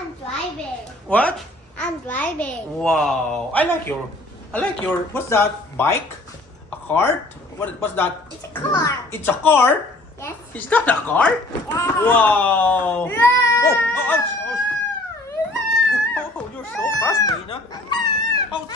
I'm driving. What? I'm driving. Wow. I like your. What's that? Bike? A cart? What's that? It's a car. It's a car? Yes. Is that a car? Wow. Oh, ouch, ouch. Oh, you're so fast, Dhaynna. Ouch.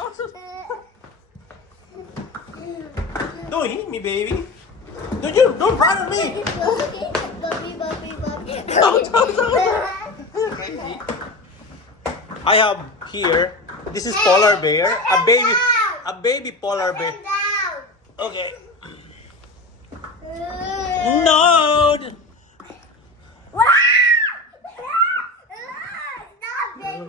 Ouch, ouch. Don't hit me, baby. Don't run on me. Ouch, ouch, ouch. I have here. This is polar bear. A baby polar bear. Okay. No. Stop, baby.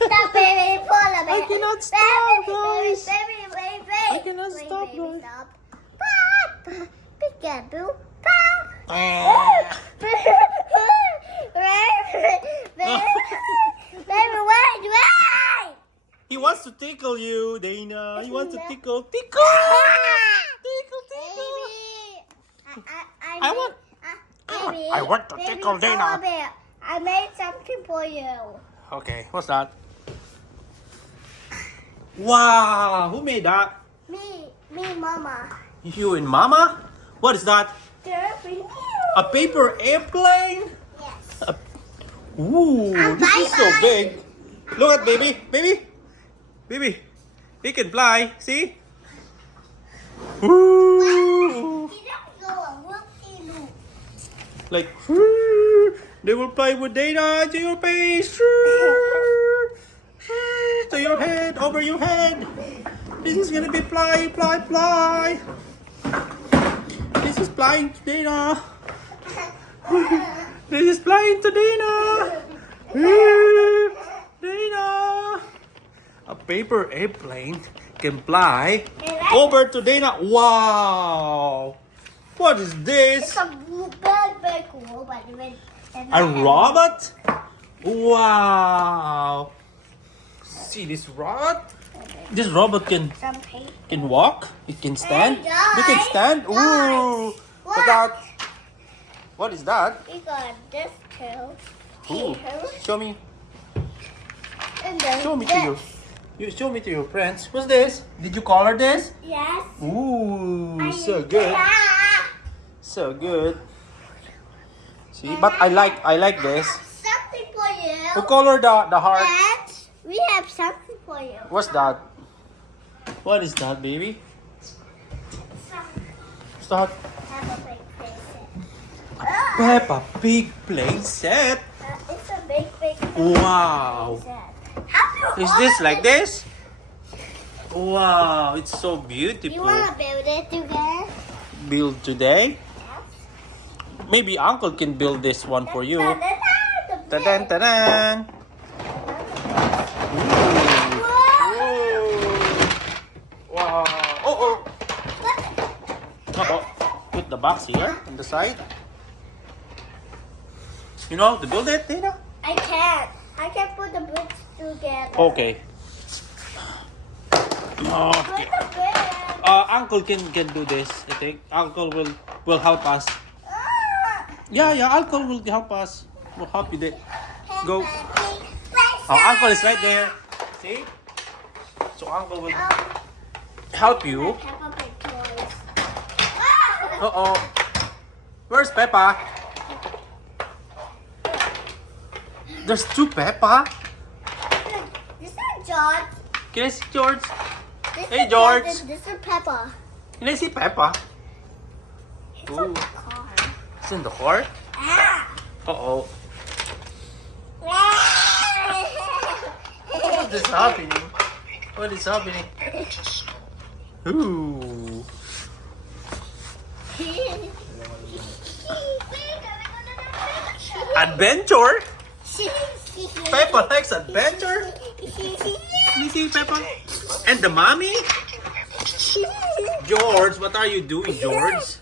Stop, baby, polar bear. I cannot stop, guys. Baby. I cannot stop, guys. Stop. Peekaboo. Baby, wait. He wants to tickle you, Dhaynna. He wants to tickle. Tickle. I want to tickle Dhaynna. I made something for you. Okay, what's that? Wow, who made that? Me, Mama. You and Mama? What is that? A paper airplane? Yes. Ooh, this is so big. Look at baby. He can fly. See? Ooh. Like, they will fly with Dhaynna to your face. To your head, over your head. This is gonna be fly. This is flying to Dhaynna. This is flying to Dhaynna. Dhaynna. A paper airplane can fly over to Dhaynna. Wow. What is this? It's a big robot. A robot? Wow. See this robot? This robot can walk. It can stand. You can stand. Ooh. Look at. What is that? We got this too. Ooh. Show me. And then Show me to you. You show me to your friends. What's this? Did you color this? Yes. Ooh, so good. So good. See, but I like this. Something for you. Who colored the heart? And we have something for you. What's that? What is that, baby? What's that? Peppa Pig play Peppa Pig play set. set. It's a big Wow. play set. Is this like this? Wow, it's so beautiful. You wanna build it together? Build today? Maybe Uncle can build this one for you. Ta-dan, ta-dan. Wow. Oh. Uh-oh. Put the box here on the side. You know how to build it, Dhaynna? I can't. I can't put the bricks together. Okay. Put Okay. the bricks. Uncle can do this, I think. Uncle will help us. Yeah, Uncle will help us. Will help you there. Go. Uncle is right there. See? So Uncle will help you. Peppa Pig toys. Uh-oh. Where's Peppa? There's two Peppa. This is George. Can I see George? This Hey, is George. This is Peppa. Can I see Peppa? It's Ooh. in the car. It's in the heart. Uh-oh. What is happening? What is happening? Ooh. Adventure? Peppa likes adventure? You see Peppa? And the mommy? George, what are you doing, George?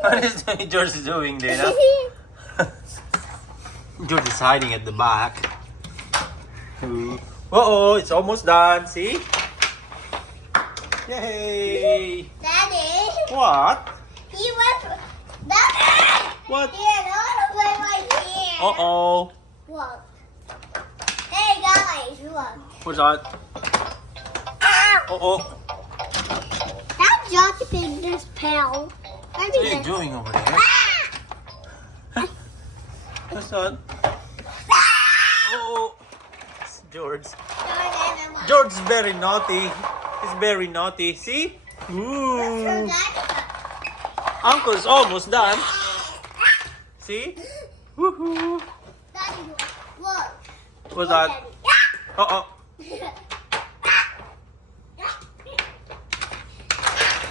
What is George doing, Dhaynna? George is hiding at the back. Uh-oh, it's almost done. See? Yay! Daddy. What? He went. Daddy. What? Here, I want to play right here. Uh-oh. Look. Hey guys, look. What's that? Uh-oh. That's Johnny Pinder's pal. What are you doing over there? What's that? Oh, it's George. George's very naughty. He's very naughty. See? Ooh. Uncle's almost done. See? Woohoo. Daddy, look. What's that? Uh-oh.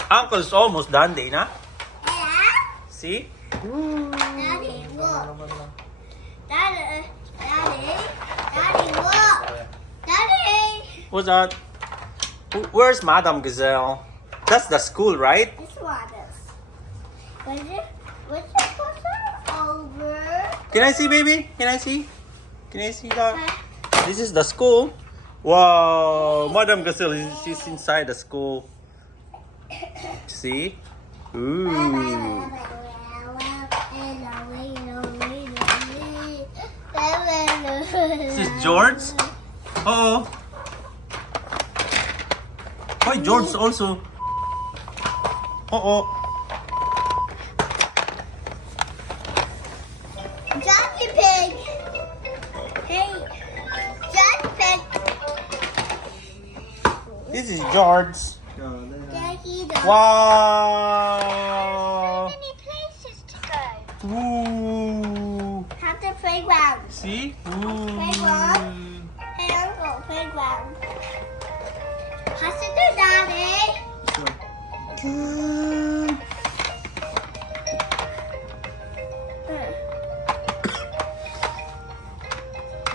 Uncle's almost done, Dhaynna. See? Daddy, look. Daddy, look. Daddy. What's that? Where's Madame Gazelle? That's the school, right? This one is. What's your picture over? Can I see, baby? Can I see? Can I see that? This is the school. Wow, Madame Gazelle, she's inside the school. See? Ooh. This is George. Uh-oh. Why George also? Uh-oh. Johnny Pig. Hey, Johnny Pig. This is George. Daddy, Wow. many places to go. Ooh. Have the playground. See? Playground. Hey, Uncle, playground. How's it do, Daddy?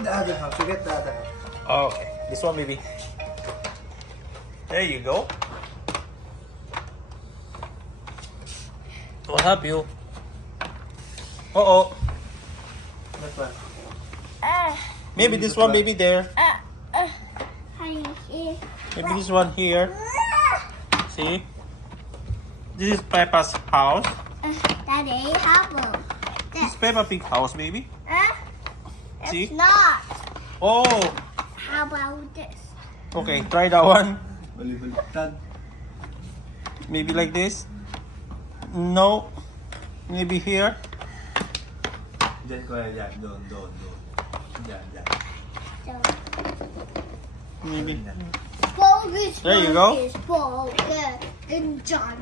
The other house. You get the other house. Okay, this one, baby. There you go. I'll help you. Uh-oh. That one. Maybe this one, baby, there. Maybe this one here. See? This is Peppa's house. Daddy, how about This is Peppa Pig house, baby. It's See? not. Oh, How about this? okay. Try that one. Balibaltad. Maybe like this. No. Maybe here. Diyan ko yan. Doon. Diyan. So, Maybe. focus, There you go. focus, and John.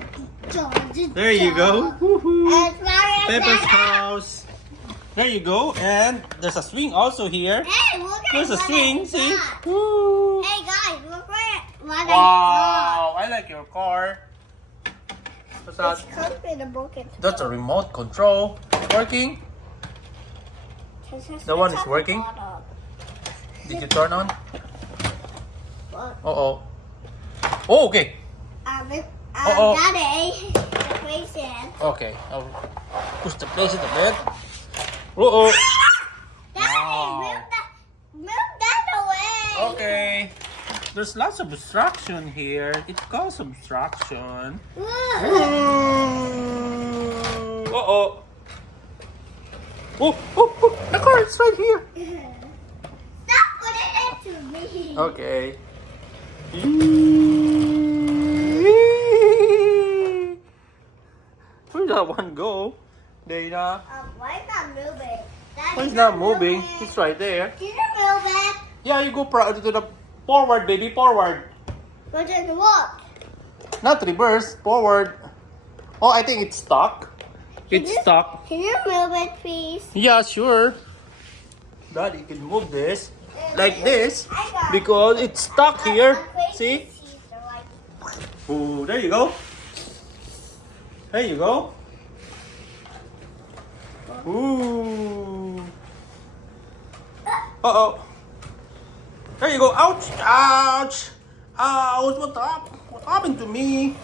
There you go. Woohoo. And fire Peppa's back. house. There you go. And there's a swing also here. Hey, look at There's a what swing. I See? got. Woo. Hey guys, look what I Wow. I like your car. What's got. that? It's comes with a broken. That's a remote control. Working? The one is working? Did you turn on? Uh-oh. Oh, okay. Uh-oh. Daddy, the place in. Okay. I'll push the place in the bed. Uh-oh. Daddy, Wow. move that away. Okay. There's lots of obstruction here. It causes obstruction. Look. Uh-oh. Oh, the car is right here. Stop putting it to me. Okay. Where'd that one go? Dhaynna. Why is not moving? Daddy, Oh, it's not moving. It's right there. Can you move it? Yeah, you go to the forward, baby. Forward. But just walk. Not reverse. Forward. Oh, I think it's stuck. It's stuck. Can you move it, please? Yeah, sure. Dad, you can move this like this because it's stuck here. See? Oh, there you go. There you go. Ooh. Uh-oh. There you go. Ouch. Ouch. Ouch. What happened to me?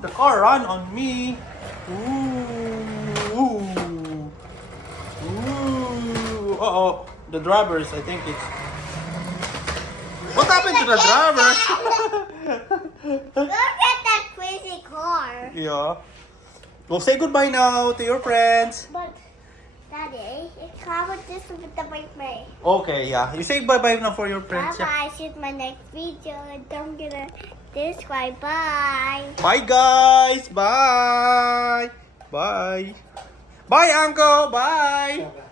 The car ran on me. Ooh. Ooh. Uh-oh. The drivers, I think it's... What happened to the driver? Look at that crazy car. Yeah. Well, say goodbye now to your friends. But, Daddy, it's covered this with the bye-bye. Okay, yeah. You say bye-bye now for your friends. Yeah. Bye-bye. See you in my next video. Don't forget to subscribe. Bye. Bye, guys. Bye. Bye. Bye, Uncle. Bye.